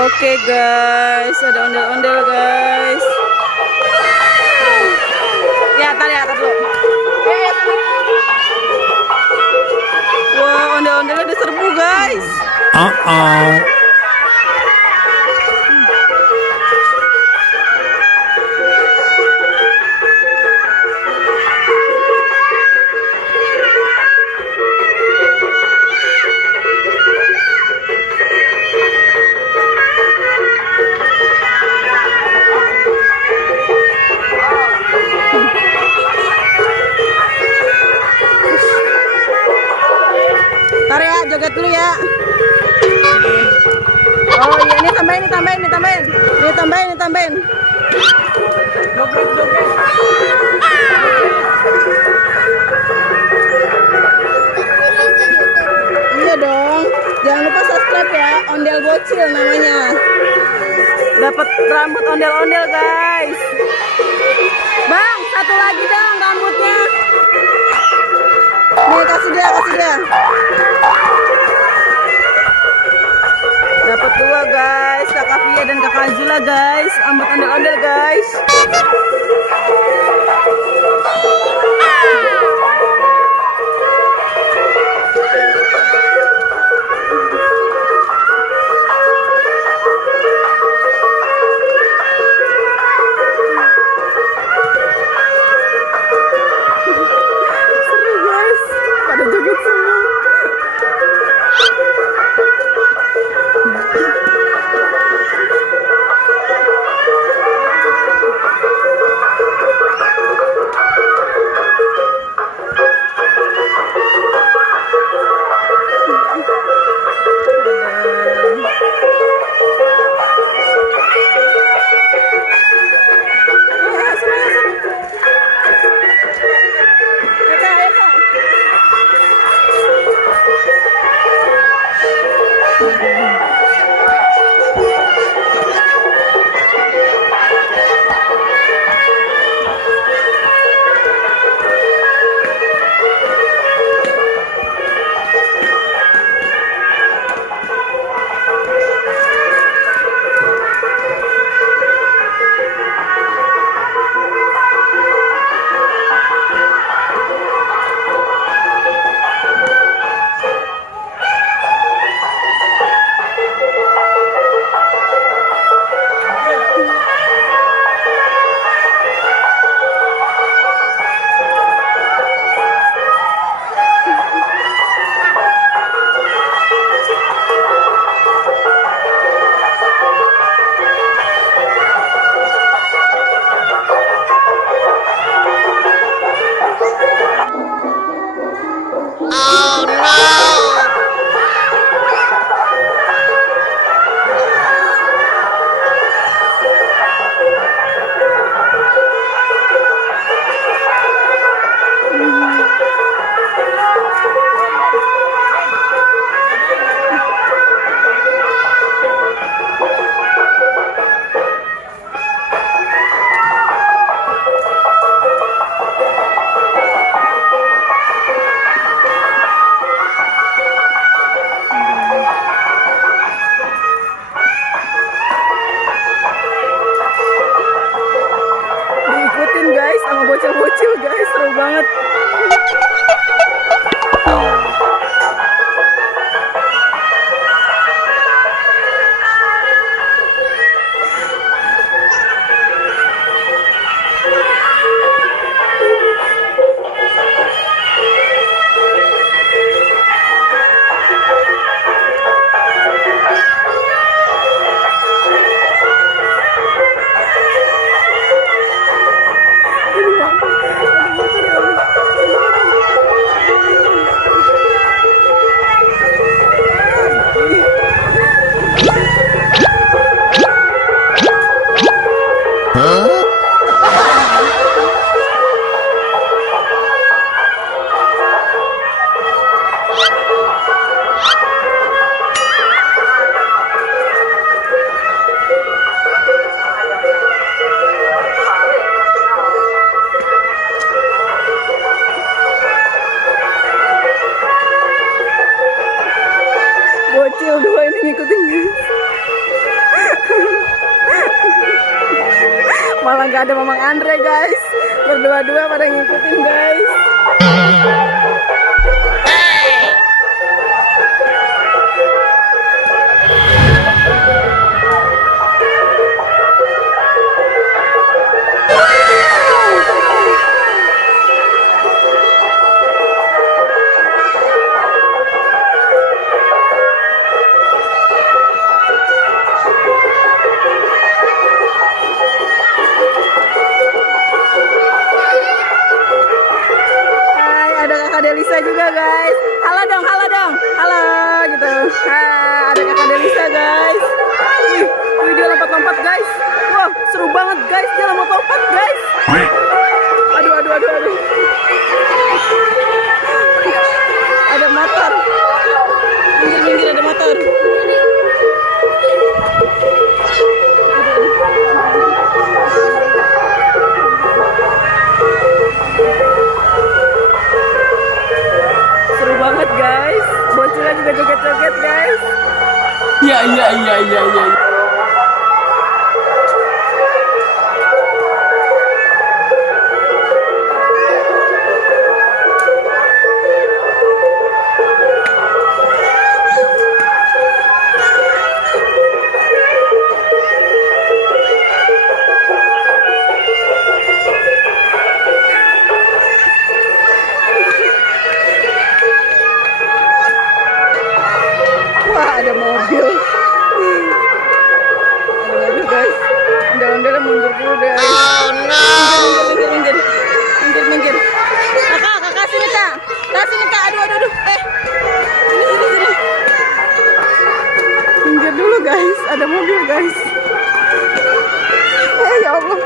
Oke guys, ada ondel-ondel guys. Ya, tarik atas dulu. Wah, ondel-ondelnya diserbu guys. Tarik ya, joget dulu ya. Oh iya, ini tambahin. Joget. Iya dong. Jangan lupa subscribe ya, Ondel Bocil namanya. Dapat rambut ondel-ondel guys. Bang, satu lagi dong rambutnya. Nih, kasih dia. Dapat dua guys, kakak Via dan kakak Azula guys, rambut ondel-ondel guys. Seru guys, pada joget semua. ada Mamang Andre guys. Berdua-dua pada ngikutin guys. Delisa juga guys. Halo dong, halo dong. Halo gitu. Ada kakak Delisa guys. Wih, dia lompat-lompat guys. Wah, seru banget guys. Dia lompat-lompat guys. Aduh. Ada motor. Minggir ada motor. Seru banget guys. Bocilnya juga joget-joget guys. Iya. Ada mobil. Ada mobil guys. Ondel-ondelnya mundur dulu guys. Oh no. Minggir. Kakak sini kak. Aduh. Sini. Minggir dulu guys. Ada mobil guys. Ya Allah.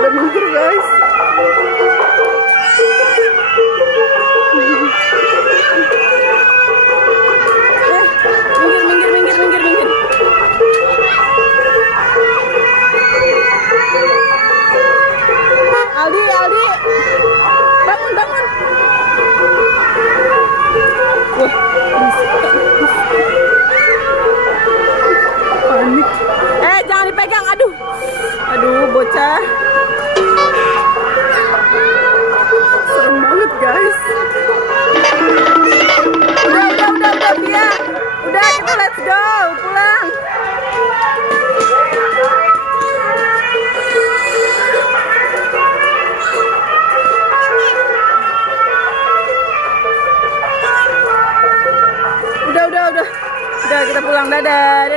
Ada minggir guys. Minggir. Aldi. Bangun. Wah, panik. Jangan dipegang. Aduh, bocah. Serem banget guys. Udah, Via. Udah, kita let's go, pulang. Udah, kita pulang. Dadah.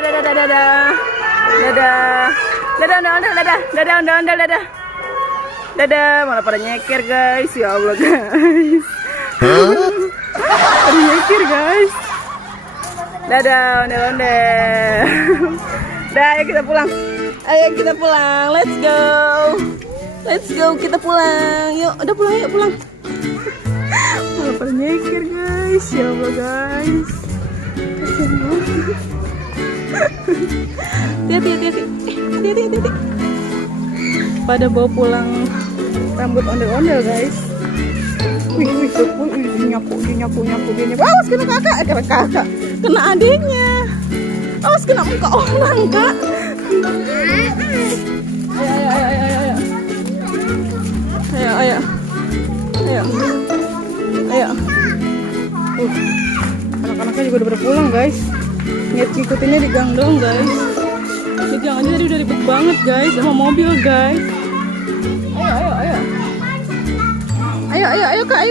Dadah, malah pada nyeker guys. Ya Allah guys. Pada nyeker guys. Dadah, ondel-ondel. Dah, ayo kita pulang. Let's go, kita pulang. Yuk, udah pulang. Malah pada nyeker guys. Ya Allah guys. Hati-hati. Pada bawa pulang rambut ondel-ondel guys. Wih, nyapu. Awas kena kakak. Kena adiknya. Awas kena muka orang kak. Ayo. Anak-anaknya juga udah pulang guys. Ngikutinnya di gang dong guys. Di gang aja tadi udah ribet banget guys sama mobil guys. Ayo kak.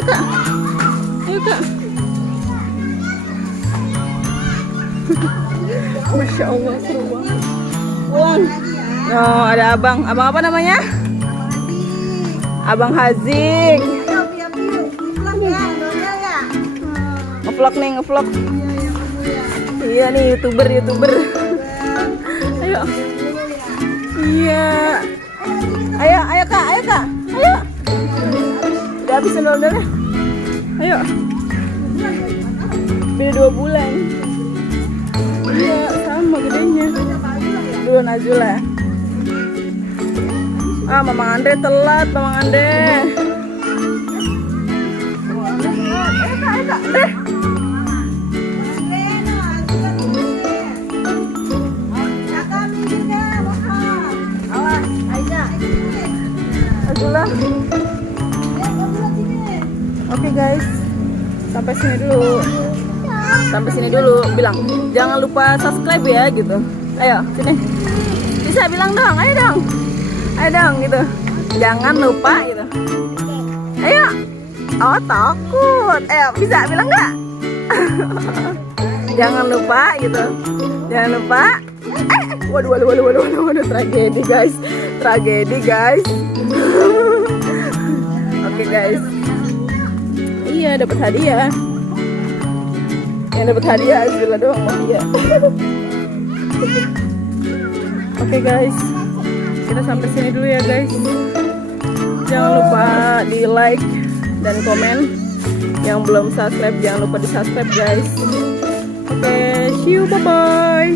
Masya Allah, seru banget. Pulang. Oh, ada abang apa namanya? Abang Hazik. Ngevlog. Iya nih, youtuber. Ayo. Iya. Ayo kak. Ayo. Udah habis ondel-ondelnya. Ayo. Beda 2 bulan. Iya, sama gedenya. Dua Nazula. Mamang Andre telat, Mamang Andre. Ayo kak, Andre. Oke guys, sampai sini dulu. Sampai sini dulu. Bilang, jangan lupa subscribe ya gitu. Ayo, sini. Bisa bilang dong, ayo dong. Ayo dong gitu. Jangan lupa gitu. Ayo. Oh takut. Ayo, bisa bilang nggak? Jangan lupa gitu. Jangan lupa. Waduh, tragedi guys. Tragedi guys. Oke guys. Iya, dapat hadiah. Yang dapat hadiah Azila doang mau dia. Oke guys, kita sampai sini dulu ya guys. Jangan lupa di like dan komen. Yang belum subscribe jangan lupa di subscribe guys. Oke, see you, bye bye.